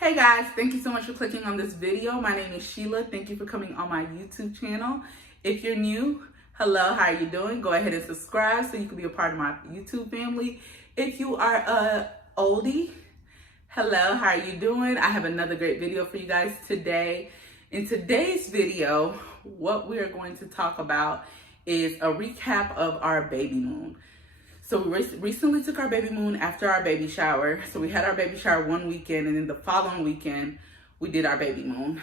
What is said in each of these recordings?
Hey guys, thank you so much for clicking on this video. My name is Sheila. Thank you for coming on my YouTube channel. If you're new, hello, how are you doing? Go ahead and subscribe so you can be a part of my YouTube family. If you are a oldie, hello, how are you doing? I have another great video for you guys today. In today's video, what we are going to talk about is a recap of our baby moon. So we recently took our baby moon after our baby shower. So we had our baby shower one weekend, and then the following weekend, we did our baby moon.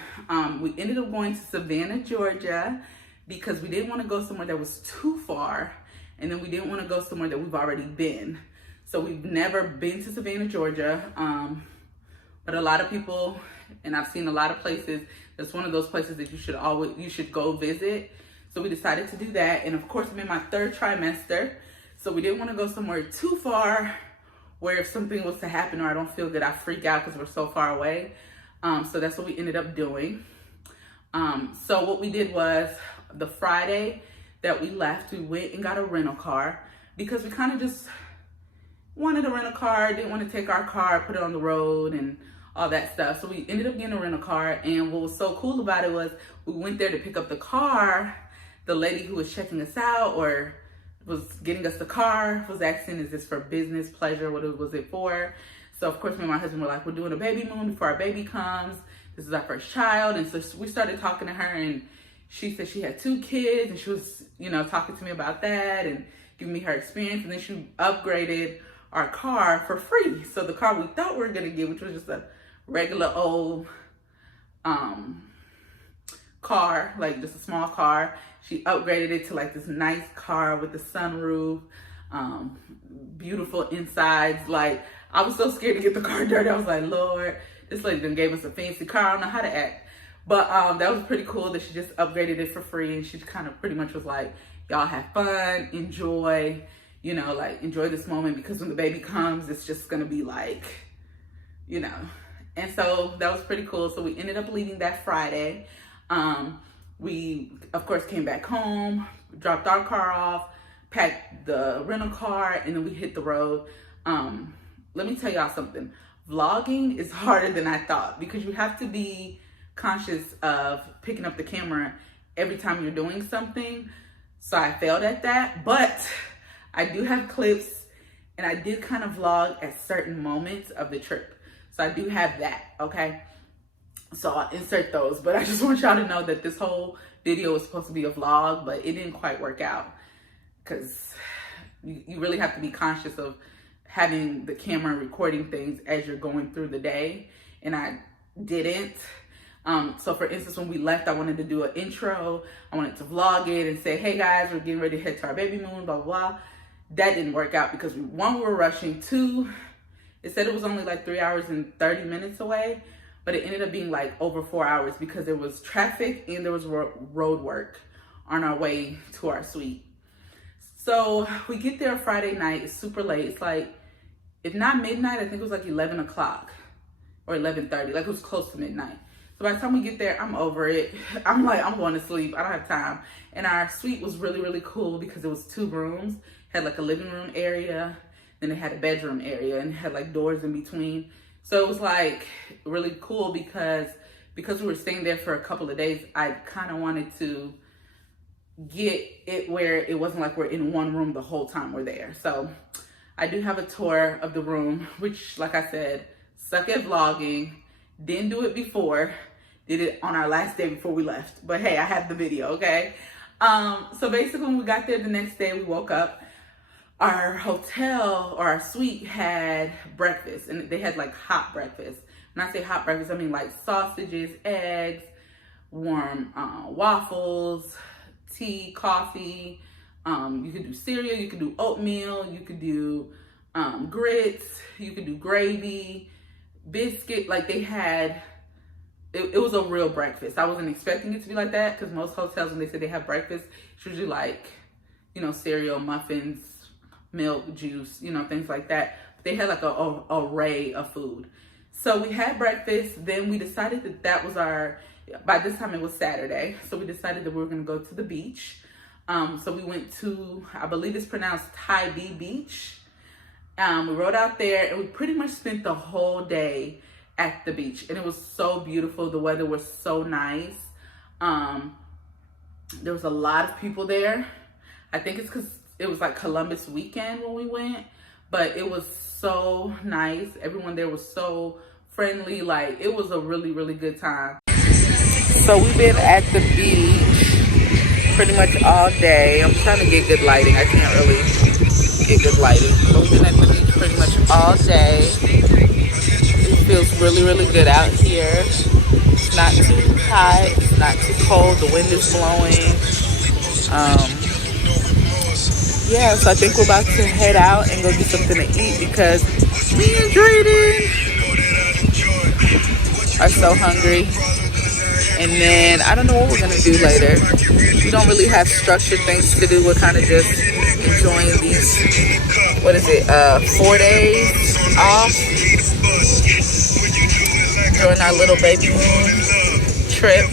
We ended up going to Savannah, Georgia, because we didn't want to go somewhere that was too far, and then we didn't want to go somewhere that we've already been. So we've never been to Savannah, Georgia, but a lot of people, and I've seen a lot of places, that's one of those places that you should go visit. So we decided to do that, and of course I'm in my third trimester. So we didn't want to go somewhere too far where if something was to happen or I don't feel good, I freak out because we're so far away. So that's what we ended up doing. So what we did was the Friday that we left, we went and got a rental car because we kind of just wanted to rent a car, didn't want to take our car, put it on the road and all that stuff. So we ended up getting a rental car, and what was so cool about it was we went there to pick up the car. The lady who was checking us out or was getting us the car was asking, is this for business, pleasure, what was it for? So of course me and my husband were like, we're doing a baby moon before our baby comes. This is our first child. And so we started talking to her, and she said she had 2 kids, and she was, talking to me about that and giving me her experience. And then she upgraded our car for free. So the car we thought we were gonna get, which was just a regular old car, like just a small car, she upgraded it to like this nice car with the sunroof, beautiful insides. Like, I was so scared to get the car dirty. I was like, Lord, this lady done gave us a fancy car. I don't know how to act. But that was pretty cool that she just upgraded it for free, and she kind of pretty much was like, y'all have fun, enjoy, enjoy this moment, because when the baby comes, it's just gonna be like, And so that was pretty cool. So we ended up leaving that Friday. We, of course, came back home, dropped our car off, packed the rental car, and then we hit the road. Let me tell y'all something. Vlogging is harder than I thought, because you have to be conscious of picking up the camera every time you're doing something. So I failed at that, but I do have clips, and I did kind of vlog at certain moments of the trip. So I do have that, okay? So I'll insert those, but I just want y'all to know that this whole video was supposed to be a vlog, but it didn't quite work out, because you really have to be conscious of having the camera recording things as you're going through the day, and I didn't. So for instance, when we left, I wanted to do an intro. I wanted to vlog it and say, hey guys, we're getting ready to head to our baby moon, blah, blah, blah. That didn't work out because one, we were rushing. 2, it said it was only like 3 hours and 30 minutes away, but it ended up being like over 4 hours because there was traffic and there was road work on our way to our suite. So we get there Friday night. It's super late. It's like, if not midnight, I think it was like 11 o'clock or 11:30. Like, it was close to midnight. So by the time we get there, I'm over it. I'm like, I'm going to sleep. I don't have time. And our suite was really, really cool because it was 2 rooms. It had like a living room area, then it had a bedroom area, and it had like doors in between. So it was like really cool because we were staying there for a couple of days. I kind of wanted to get it where it wasn't like we're in one room the whole time we're there. So I do have a tour of the room, which, like I said, suck at vlogging. Didn't do it before. Did it on our last day before we left. But hey, I have the video, okay? So basically when we got there the next day, we woke up. Our hotel or our suite had breakfast, and they had like hot breakfast. When I say hot breakfast, I mean like sausages, eggs, warm waffles, tea, coffee. You could do cereal, you could do oatmeal, you could do grits, you could do gravy, biscuit. Like, they had, it was a real breakfast. I wasn't expecting it to be like that, because most hotels, when they say they have breakfast, it's usually like, cereal, muffins, milk, juice, things like that. But they had like a array of food. So we had breakfast. Then we decided that was by this time it was Saturday. So we decided that we were going to go to the beach. So we went to, I believe it's pronounced Tybee Beach. We rode out there, and we pretty much spent the whole day at the beach, and it was so beautiful. The weather was so nice. There was a lot of people there. I think it's because it was like Columbus weekend when we went, but it was so nice. Everyone there was so friendly. Like, it was a really, really good time. So we've been at the beach pretty much all day. I'm trying to get good lighting. I can't really get good lighting. But we've been at the beach pretty much all day. It feels really, really good out here. It's not too hot, it's not too cold. The wind is blowing. Yeah, so I think we're about to head out and go get something to eat because me and Drayden are so hungry. And then I don't know what we're gonna do later. We don't really have structured things to do. We're kind of just enjoying these, 4 days off. During our little Babymoon trip.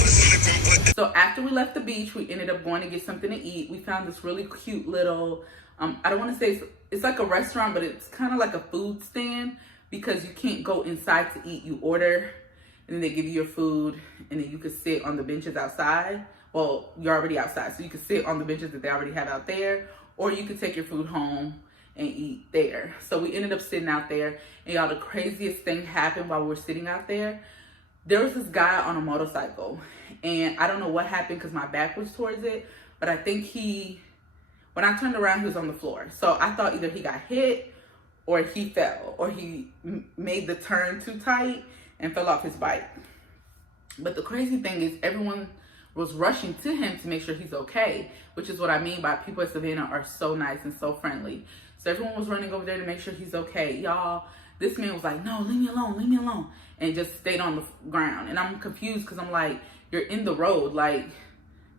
So after we left the beach, we ended up going to get something to eat. We found this really cute little, I don't want to say it's like a restaurant, but it's kind of like a food stand because you can't go inside to eat. You order and then they give you your food and then you can sit on the benches outside. Well, you're already outside, so you can sit on the benches that they already have out there, or you can take your food home and eat there. So we ended up sitting out there, and y'all, the craziest thing happened while we were sitting out there. There was this guy on a motorcycle, and I don't know what happened because my back was towards it, but I think when I turned around, he was on the floor. So I thought either he got hit or he fell, or he made the turn too tight and fell off his bike. But the crazy thing is everyone was rushing to him to make sure he's okay, which is what I mean by people at Savannah are so nice and so friendly. So everyone was running over there to make sure he's okay. Y'all, this man was like, no, leave me alone, and just stayed on the ground. And I'm confused because I'm like, you're in the road. Like,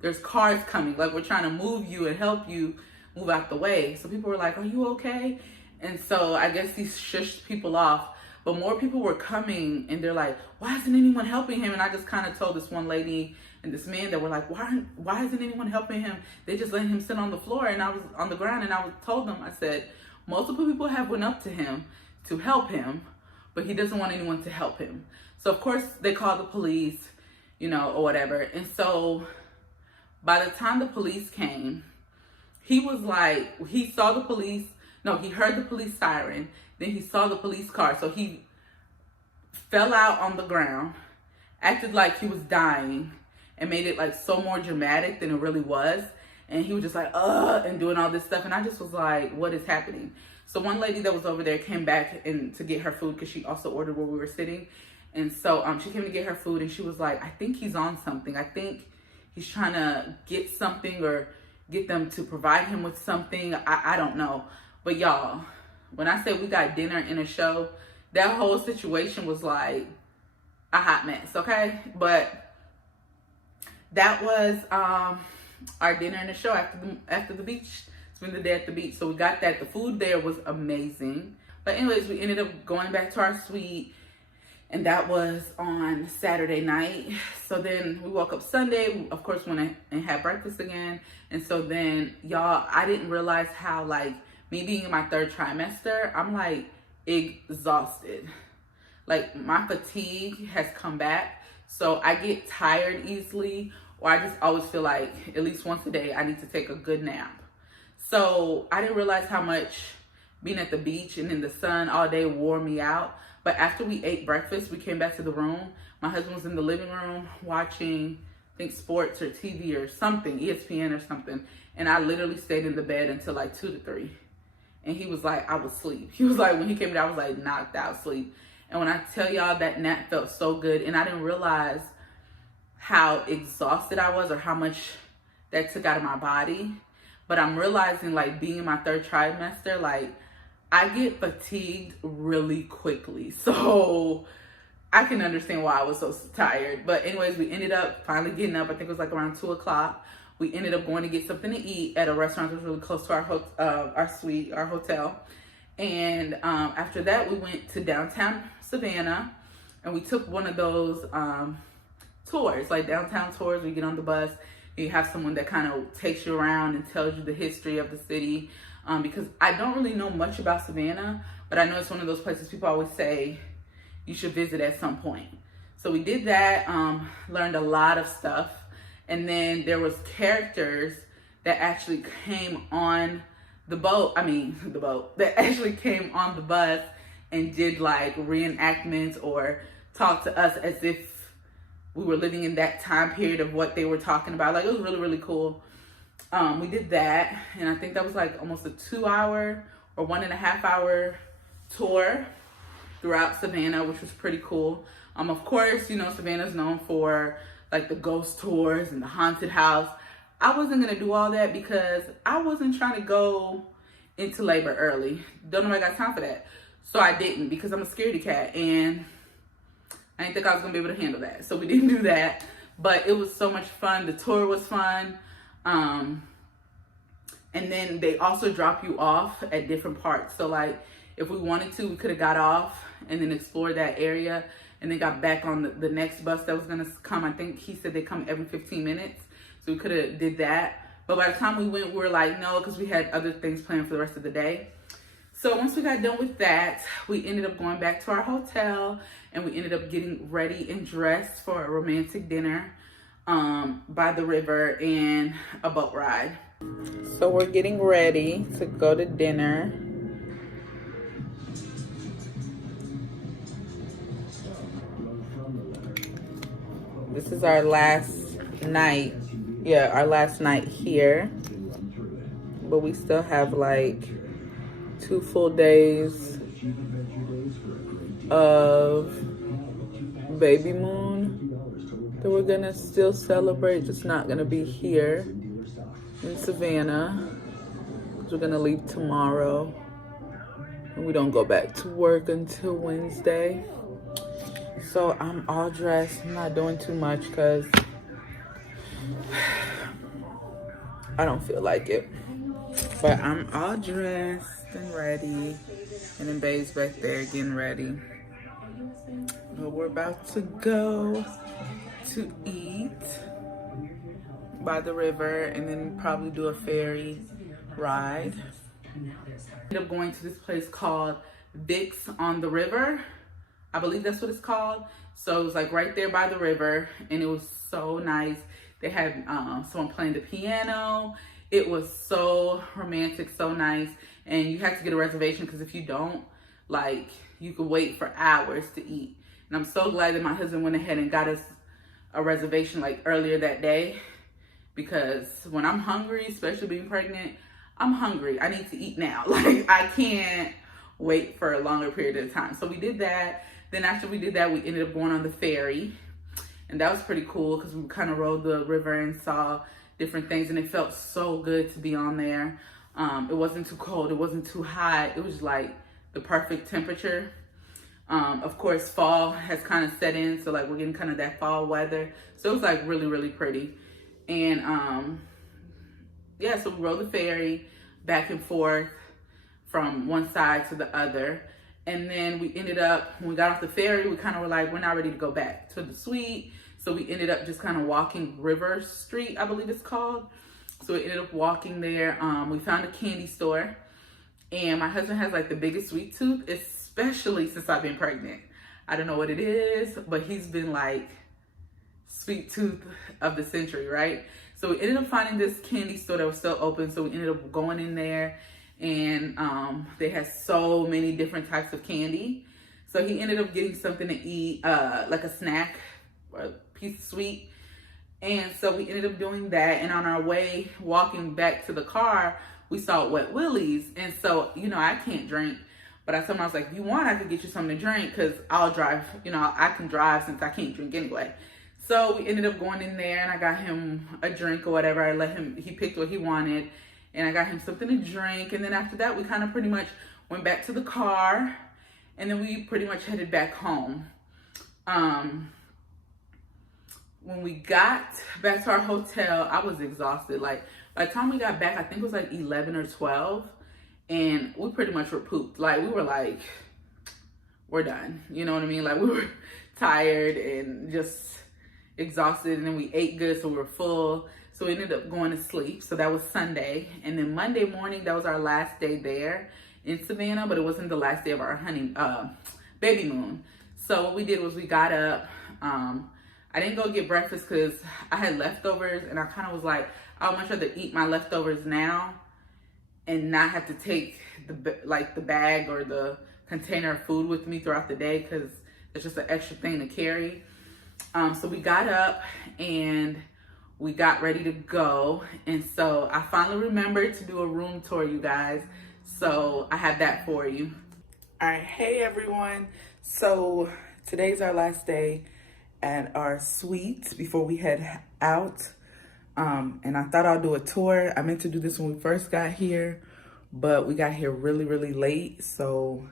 there's cars coming. Like, we're trying to move you and help you move out the way. So people were like, are you okay? And so I guess he shushed people off. But more people were coming, and they're like, why isn't anyone helping him? And I just kind of told this one lady and this man that were like, why isn't anyone helping him? They just let him sit on the floor, and I was on the ground, and told them, I said, multiple people have went up to him to help him, but he doesn't want anyone to help him. So of course they called the police, or whatever. And so by the time the police came, he was like, he saw the police. No, he heard the police siren. Then he saw the police car. So he fell out on the ground, acted like he was dying, and made it like so more dramatic than it really was. And he was just like, and doing all this stuff. And I just was like, what is happening? So one lady that was over there came back to get her food because she also ordered where we were sitting. And so she came to get her food, and she was like, I think he's on something. I think he's trying to get something or get them to provide him with something. I don't know. But y'all, when I say we got dinner and a show, that whole situation was like a hot mess, okay? But that was our dinner and a show after the beach. Spend the day at the beach. So we got that. The food there was amazing. But anyways, we ended up going back to our suite, and that was on Saturday night. So then we woke up Sunday. We, of course, went and had breakfast again. And so then, y'all, I didn't realize how, like, me being in my 3rd trimester, I'm like exhausted. Like, my fatigue has come back. So I get tired easily, or I just always feel like at least once a day I need to take a good nap. So I didn't realize how much being at the beach and in the sun all day wore me out. But after we ate breakfast, we came back to the room. My husband was in the living room watching, I think, sports or TV or something, ESPN or something. And I literally stayed in the bed until like 2 to 3. And he was like, I was asleep. He was like, when he came in, I was like knocked out asleep. And when I tell y'all that nap felt so good, and I didn't realize how exhausted I was or how much that took out of my body. But I'm realizing, like, being in my 3rd trimester, like, I get fatigued really quickly. So I can understand why I was so tired. But anyways, we ended up finally getting up. I think it was like around 2 o'clock. We ended up going to get something to eat at a restaurant that was really close to our suite, our hotel. And after that, we went to downtown Savannah, and we took one of those tours, like downtown tours. We get on the bus, and you have someone that kind of takes you around and tells you the history of the city. Because I don't really know much about Savannah, but I know it's one of those places people always say you should visit at some point. So we did that, learned a lot of stuff. And then there was characters that actually came on the boat, that actually came on the bus and did like reenactments or talked to us as if we were living in that time period of what they were talking about. Like, it was really, really cool. We did that, and I think that was like almost a 2-hour or 1.5 hour tour throughout Savannah, which was pretty cool. Of course, you know, Savannah's known for like the ghost tours and the haunted house. I wasn't gonna do all that because I wasn't trying to go into labor early. Don't nobody got time for that. So I didn't, because I'm a scaredy cat and I didn't think I was gonna be able to handle that. So we didn't do that, but it was so much fun. The tour was fun. And then they also drop you off at different parts. So like, if we wanted to, we could have got off and then explored that area and then got back on the next bus that was gonna come. I think he said they come every 15 minutes. So we could have did that. But by the time we went, we were like, no, because we had other things planned for the rest of the day. So once we got done with that, we ended up going back to our hotel and we ended up getting ready and dressed for a romantic dinner by the river and a boat ride. So we're getting ready to go to dinner. This is our last night. Yeah, our last night here. But we still have like 2 full days of Babymoon that we're gonna still celebrate, just not gonna be here in Savannah, because we're gonna leave tomorrow and we don't go back to work until Wednesday. So I'm all dressed. I'm not doing too much because I don't feel like it. But I'm all dressed and ready. And then Babe's back there getting ready. But we're about to go to eat by the river and then probably do a ferry ride. Ended up going to this place called Vic's on the River. I believe that's what it's called. So it was like right there by the river and it was so nice. They had someone playing the piano. It was so romantic, so nice. And you have to get a reservation because if you don't, like, you could wait for hours to eat. And I'm so glad that my husband went ahead and got us a reservation like earlier that day, because when I'm hungry, especially being pregnant, I'm hungry. I need to eat now. Like, I can't wait for a longer period of time. So we did that. Then after we did that, we ended up going on the ferry. And that was pretty cool because we kind of rode the river and saw different things. And it felt so good to be on there. It wasn't too cold. It wasn't too hot. It was like the perfect temperature. Of course, fall has kind of set in. So like we're getting kind of that fall weather. So it was like really, really pretty. And yeah, so we rode the ferry back and forth from one side to the other. And then we ended up, when we got off the ferry, we kind of were like, we're not ready to go back to the suite. So we ended up just kind of walking River Street, I believe it's called. So we ended up walking there. We found a candy store. And my husband has like the biggest sweet tooth, especially since I've been pregnant. I don't know what it is, but he's been like sweet tooth of the century, right? So we ended up finding this candy store that was still open. So we ended up going in there. And they had so many different types of candy. So he ended up getting something to eat, like a snack or a piece of sweet. And so we ended up doing that. And on our way, walking back to the car, we saw Wet Willie's. And so, you know, I can't drink. But I told him, I was like, if you want, I could get you something to drink because I'll drive. You know, I can drive since I can't drink anyway. So we ended up going in there and I got him a drink or whatever. I let him, he picked what he wanted. And I got him something to drink. And then after that, we kind of pretty much went back to the car. And then we pretty much headed back home. When we got back to our hotel, I was exhausted. Like, by the time we got back, I think it was like 11 or 12. And we pretty much were pooped. Like, we were like, we're done. You know what I mean? Like, we were tired and just exhausted. And then we ate good, so we were full. So we ended up going to sleep. So that was Sunday. And then Monday morning, that was our last day there in Savannah, but it wasn't the last day of our Babymoon. So what we did was we got up. I didn't go get breakfast because I had leftovers, and I kind of was like, I would much rather eat my leftovers now and not have to take the bag or the container of food with me throughout the day, because it's just an extra thing to carry. So we got up and we got ready to go. And so I finally remembered to do a room tour, you guys. So I have that for you. All right, hey everyone. So today's our last day at our suite before we head out. And I thought I'll do a tour. I meant to do this when we first got here, but we got here really, really late. So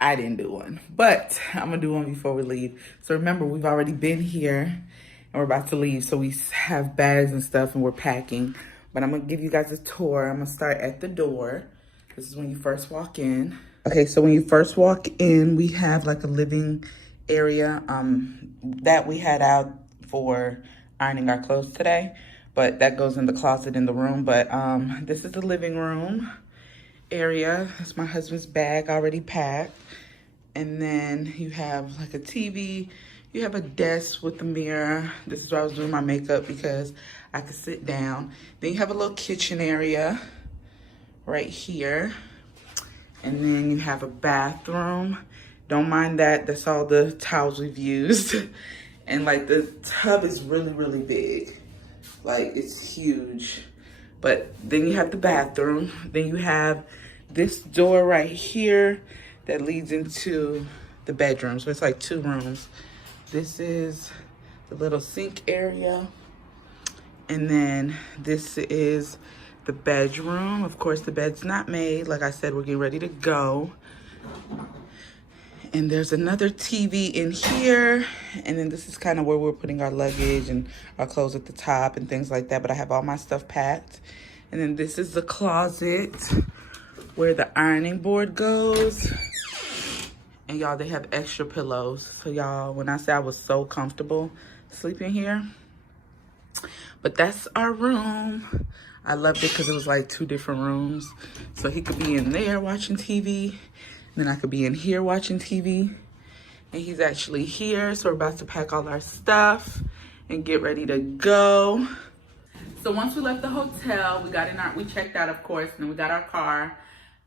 I didn't do one, but I'm gonna do one before we leave. So remember, we've already been here and we're about to leave. So we have bags and stuff and we're packing, but I'm gonna give you guys a tour. I'm gonna start at the door. This is when you first walk in. Okay, so when you first walk in, we have like a living area that we had out for ironing our clothes today, but that goes in the closet in the room. But this is the living room area. It's my husband's bag already packed. And then you have like a TV. You have a desk with a mirror. This is where I was doing my makeup because I could sit down. Then you have a little kitchen area right here. And then you have a bathroom. Don't mind that. That's all the towels we've used. And like the tub is really, really big. Like it's huge. But then you have the bathroom. Then you have this door right here that leads into the bedroom. So it's like 2 rooms. This is the little sink area. And then this is the bedroom. Of course, the bed's not made. Like I said, we're getting ready to go. And there's another TV in here. And then this is kind of where we're putting our luggage and our clothes at the top and things like that. But I have all my stuff packed. And then this is the closet where the ironing board goes. And y'all, they have extra pillows. So y'all, when I say I was so comfortable sleeping here. But that's our room. I loved it because it was like 2 different rooms. So he could be in there watching TV. Then I could be in here watching TV. And he's actually here. So we're about to pack all our stuff and get ready to go. So once we left the hotel, we checked out, of course, and then we got our car.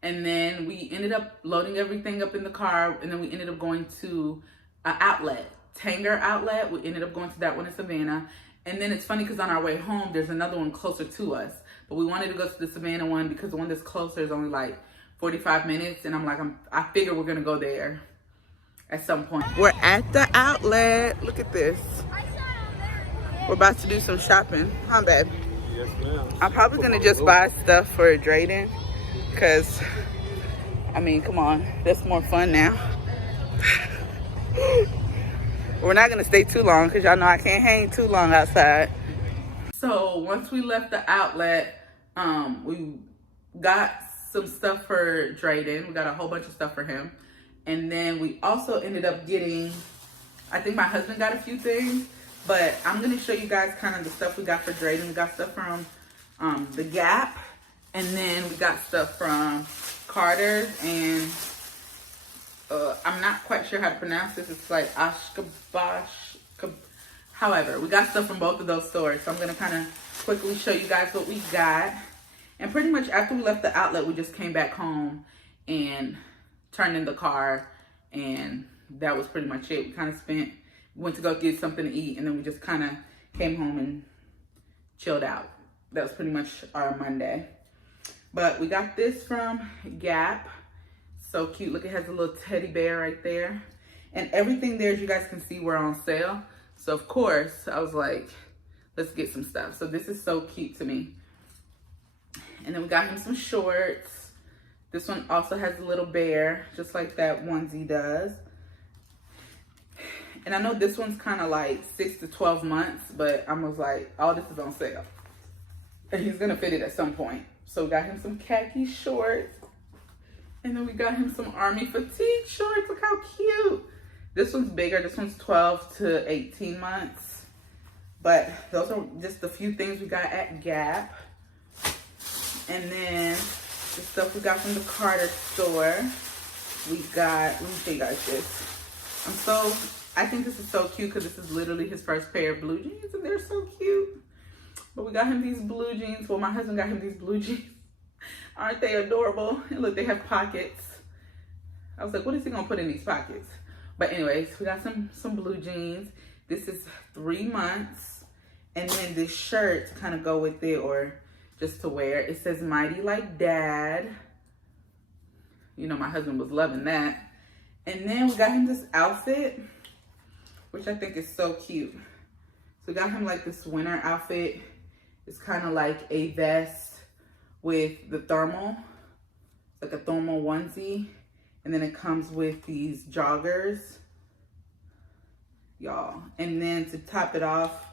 And then we ended up loading everything up in the car. And then we ended up going to an outlet, Tanger outlet. We ended up going to that one in Savannah. And then it's funny because on our way home, there's another one closer to us. But we wanted to go to the Savannah one because the one that's closer is only like 45 minutes. And I'm like, I figure we're going to go there at some point. We're at the outlet. Look at this. We're about to do some shopping. Huh, babe? Yes, ma'am. I'm probably going to just buy stuff for Drayden. Because, I mean, come on. That's more fun now. We're not going to stay too long because y'all know I can't hang too long outside. So once we left the outlet, we got some stuff for Drayden. We got a whole bunch of stuff for him. And then we also ended up getting, I think my husband got a few things. But I'm going to show you guys kind of the stuff we got for Drayden. We got stuff from the Gap. And then we got stuff from Carter's, and I'm not quite sure how to pronounce this. It's like Ashkabash. However, we got stuff from both of those stores. So I'm going to kind of quickly show you guys what we got. And pretty much after we left the outlet, we just came back home and turned in the car. And that was pretty much it. We kind of went to go get something to eat. And then we just kind of came home and chilled out. That was pretty much our Monday. But we got this from Gap. So cute. Look, it has a little teddy bear right there. And everything there, as you guys can see, were on sale. So, of course, I was like, let's get some stuff. So this is so cute to me. And then we got him some shorts. This one also has a little bear, just like that onesie does. And I know this one's kind of like 6 to 12 months, but I was like, all this is on sale. And he's going to fit it at some point. So we got him some khaki shorts. And then we got him some army fatigue shorts. Look how cute. This one's bigger. This one's 12 to 18 months. But those are just a few things we got at Gap. And then the stuff we got from the Carter store. We got, let me show you guys this. I think this is so cute because this is literally his first pair of blue jeans and they're so cute. But we got him these blue jeans. Well, my husband got him these blue jeans. Aren't they adorable? And look, they have pockets. I was like, what is he gonna put in these pockets? But anyways, we got some blue jeans. This is 3 months. And then this shirt to kind of go with it or just to wear. It says Mighty Like Dad. You know, my husband was loving that. And then we got him this outfit, which I think is so cute. So we got him like this winter outfit. It's kind of like a vest with the thermal, like a thermal onesie. And then it comes with these joggers, y'all. And then to top it off,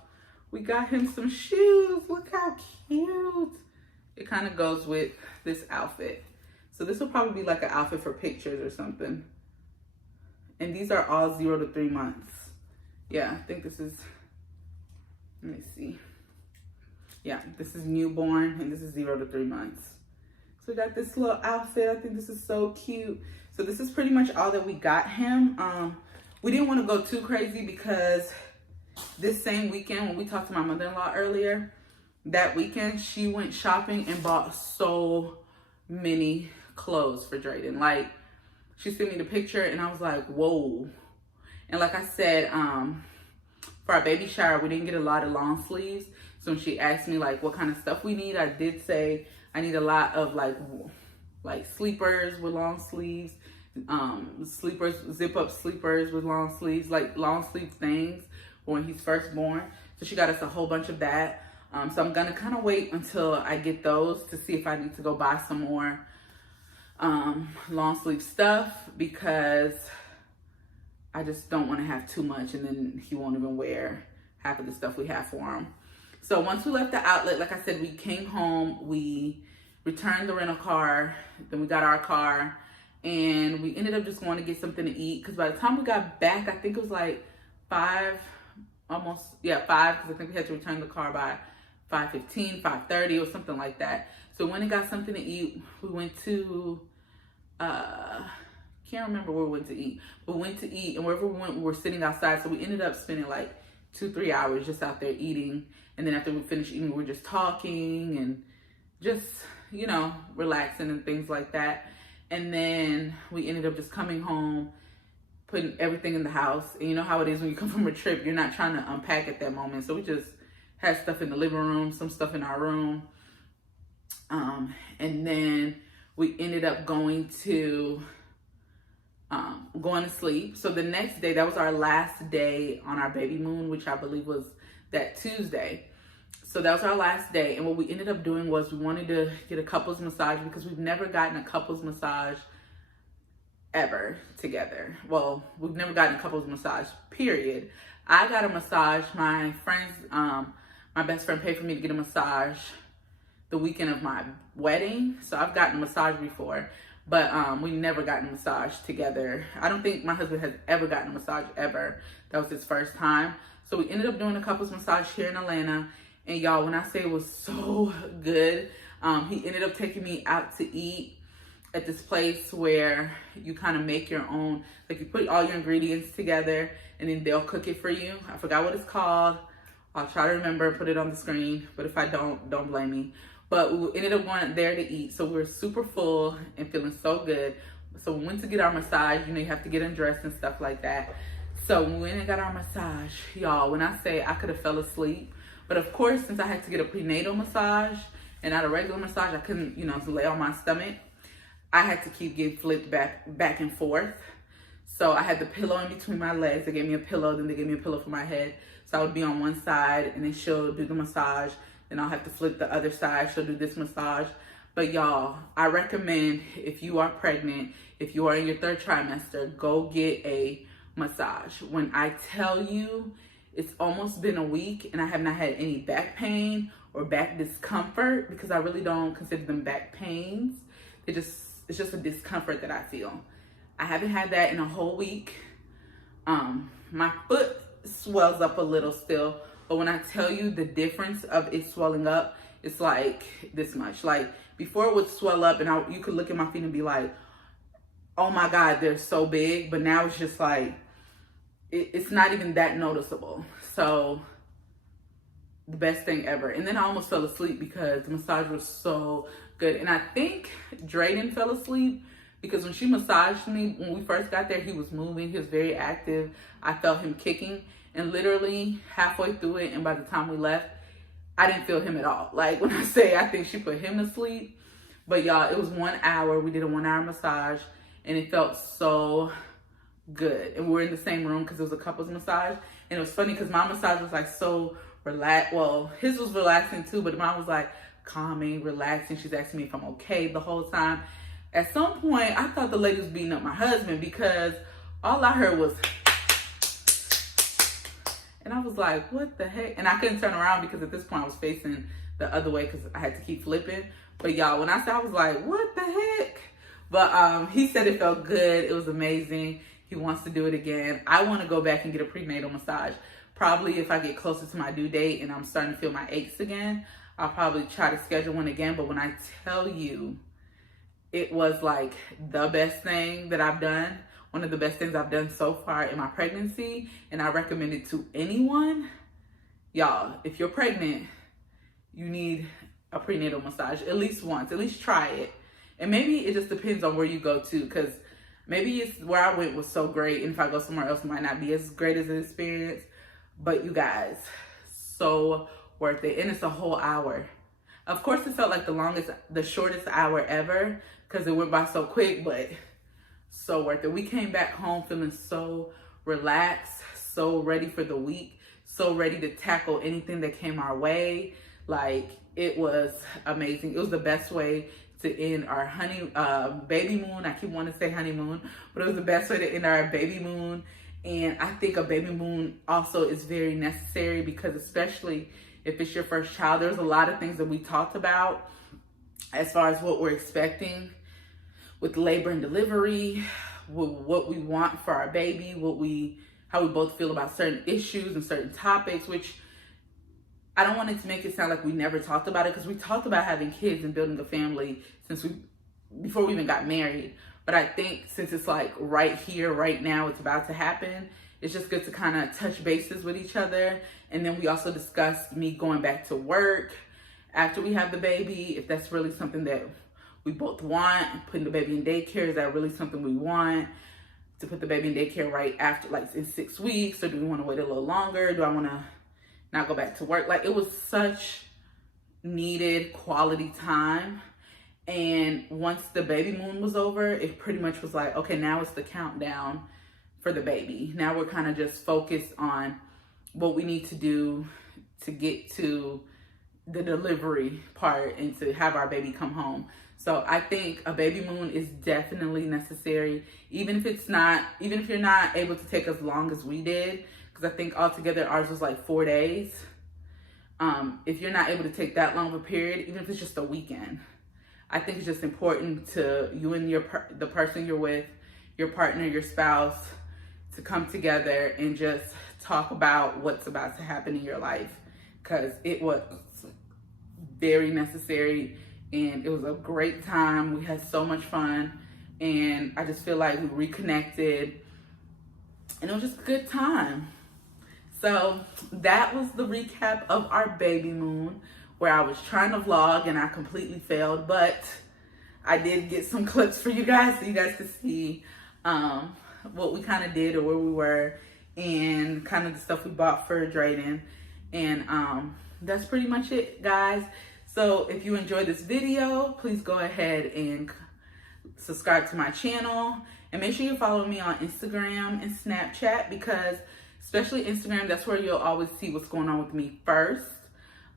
we got him some shoes. Look how cute. It kind of goes with this outfit. So this will probably be like an outfit for pictures or something. And these are all 0 to 3 months. Yeah, I think this is, let me see. Yeah, this is newborn and this is 0 to 3 months. So we got this little outfit. I think this is so cute. So this is pretty much all that we got him. We didn't want to go too crazy because this same weekend when we talked to my mother-in-law earlier, that weekend she went shopping and bought so many clothes for Drayden. Like, she sent me the picture and I was like, whoa. And like I said, for our baby shower, we didn't get a lot of long sleeves. So when she asked me like what kind of stuff we need, I did say I need a lot of like sleepers with long sleeves, sleepers, zip up sleepers with long sleeves, like long sleeve things when he's first born. So she got us a whole bunch of that. So I'm gonna kind of wait until I get those to see if I need to go buy some more long sleeve stuff, because I just don't want to have too much and then he won't even wear half of the stuff we have for him. So once we left the outlet, like I said, we came home, we returned the rental car, then we got our car, and we ended up just going to get something to eat, because by the time we got back, I think it was like 5, almost, yeah, 5, because I think we had to return the car by 5:15, 5:30 or something like that. So when we got something to eat, we went to, can't remember where we went to eat, but we went to eat, and wherever we went, we were sitting outside. So we ended up spending like 2-3 hours just out there eating. And then after we finished eating, we were just talking and just, you know, relaxing and things like that. And then we ended up just coming home, putting everything in the house. And you know how it is when you come from a trip, you're not trying to unpack at that moment. So we just had stuff in the living room, some stuff in our room. And then we ended up going to sleep. So the next day, that was our last day on our baby moon, which I believe was that Tuesday. So that was our last day. And what we ended up doing was we wanted to get a couples massage, because we've never gotten a couples massage ever together. Well, we've never gotten a couples massage, period. I got a massage. My friends, my best friend paid for me to get a massage the weekend of my wedding. So I've gotten a massage before, but we never gotten a massage together. I don't think my husband has ever gotten a massage ever. That was his first time. So we ended up doing a couples massage here in Atlanta. And y'all, when I say it was so good, he ended up taking me out to eat at this place where you kind of make your own, like you put all your ingredients together and then they'll cook it for you. I forgot what it's called. I'll try to remember, put it on the screen, but if I don't blame me. But we ended up going there to eat. So we were super full and feeling so good. So we went to get our massage. You know, you have to get undressed and stuff like that. So when we went and got our massage, y'all, when I say I could have fell asleep, but of course, since I had to get a prenatal massage and not a regular massage, I couldn't, you know, lay on my stomach. I had to keep getting flipped back and forth. So I had the pillow in between my legs. They gave me a pillow, then they gave me a pillow for my head. So I would be on one side and then she'll do the massage. Then I'll have to flip the other side. She'll do this massage. But y'all, I recommend if you are pregnant, if you are in your 3rd trimester, go get a massage. When I tell you, it's almost been a week and I have not had any back pain or back discomfort, because I really don't consider them back pains. It's just a discomfort that I feel. I haven't had that in a whole week. My foot swells up a little still, but when I tell you the difference of it swelling up, it's like this much. Like before it would swell up and you could look at my feet and be like, oh my God, they're so big. But now it's just like, it's not even that noticeable. So the best thing ever. And then I almost fell asleep because the massage was so good. And I think Drayden fell asleep because when she massaged me, when we first got there, he was moving. He was very active. I felt him kicking. And literally halfway through it, and by the time we left, I didn't feel him at all. Like when I say I think she put him to sleep. But y'all, it was 1 hour. We did a 1 hour massage and it felt so good. And we were in the same room because it was a couples massage. And it was funny because my massage was like so relaxed. Well, his was relaxing too, but mine was like calming, relaxing. She's asking me if I'm okay the whole time. At some point, I thought the lady was beating up my husband because all I heard was, and I was like, what the heck? And I couldn't turn around because at this point I was facing the other way because I had to keep flipping. But y'all, when I said, I was like, what the heck? But he said it felt good. It was amazing. He wants to do it again. I want to go back and get a prenatal massage. Probably if I get closer to my due date and I'm starting to feel my aches again, I'll probably try to schedule one again. But when I tell you, it was like the best thing that I've done. One of the best things I've done so far in my pregnancy. And I recommend it to anyone. Y'all, if you're pregnant, you need a prenatal massage at least once. At least try it. And maybe it just depends on where you go to, because maybe it's where I went was so great, and if I go somewhere else, it might not be as great as an experience. But you guys, so worth it. And it's a whole hour. Of course, it felt like the shortest hour ever because it went by so quick, but so worth it. We came back home feeling so relaxed, so ready for the week, so ready to tackle anything that came our way. Like, it was amazing. It was the best way to end our Babymoon. I keep wanting to say honeymoon, but it was the best way to end our Babymoon. And I think a Babymoon also is very necessary because, especially if it's your first child, there's a lot of things that we talked about as far as what we're expecting with labor and delivery, what we want for our baby, how we both feel about certain issues and certain topics, which I don't want it to make it sound like we never talked about it, because we talked about having kids and building a family before we even got married. But I think since it's like right here, right now, it's about to happen, it's just good to kind of touch bases with each other. And then we also discussed me going back to work after we have the baby, if that's really something that we both want. Putting the baby in daycare, is that really something we want? To put the baby in daycare right after, like in 6 weeks, or do we want to wait a little longer? Do I want to not go back to work? Like, it was such needed quality time. And once the Babymoon was over, it pretty much was like, okay, now it's the countdown for the baby. Now we're kind of just focused on what we need to do to get to the delivery part and to have our baby come home. So I think a Babymoon is definitely necessary, even if you're not able to take as long as we did, because I think altogether ours was like 4 days. If you're not able to take that long of a period, even if it's just a weekend, I think it's just important to you and the person you're with, your partner, your spouse, to come together and just talk about what's about to happen in your life, because it was very necessary and it was a great time. We had so much fun and I just feel like we reconnected and it was just a good time. So that was the recap of our Babymoon, where I was trying to vlog and I completely failed, but I did get some clips for you guys so you guys could see what we kind of did or where we were and kind of the stuff we bought for Drayden. And that's pretty much it, guys. So if you enjoyed this video, please go ahead and subscribe to my channel and make sure you follow me on Instagram and Snapchat, because especially Instagram, that's where you'll always see what's going on with me first.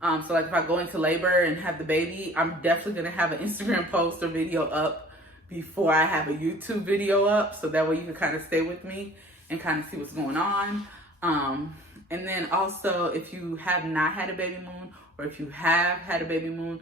So like if I go into labor and have the baby, I'm definitely gonna have an Instagram post or video up before I have a YouTube video up, so that way you can kind of stay with me and kind of see what's going on. And then also, if you have not had a Babymoon, or if you have had a Babymoon,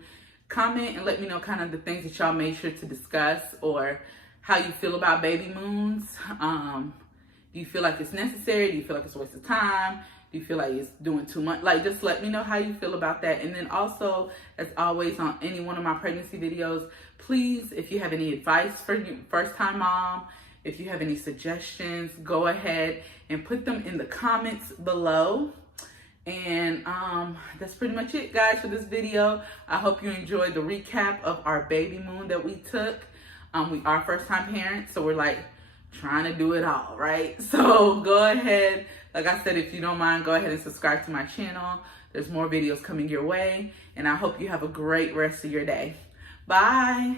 comment and let me know kind of the things that y'all made sure to discuss, or how you feel about Babymoons. Do you feel like it's necessary? Do you feel like it's a waste of time? Do you feel like it's doing too much? Like, just let me know how you feel about that. And then also, as always, on any one of my pregnancy videos, please, if you have any advice for your first-time mom, If you have any suggestions, go ahead and put them in the comments below. And that's pretty much it, guys, for this video. I hope you enjoyed the recap of our baby moon that we took. We are first-time parents, so we're like trying to do it all, right? So go ahead, like I said, if you don't mind, go ahead and subscribe to my channel. There's more videos coming your way, and I hope you have a great rest of your day. Bye.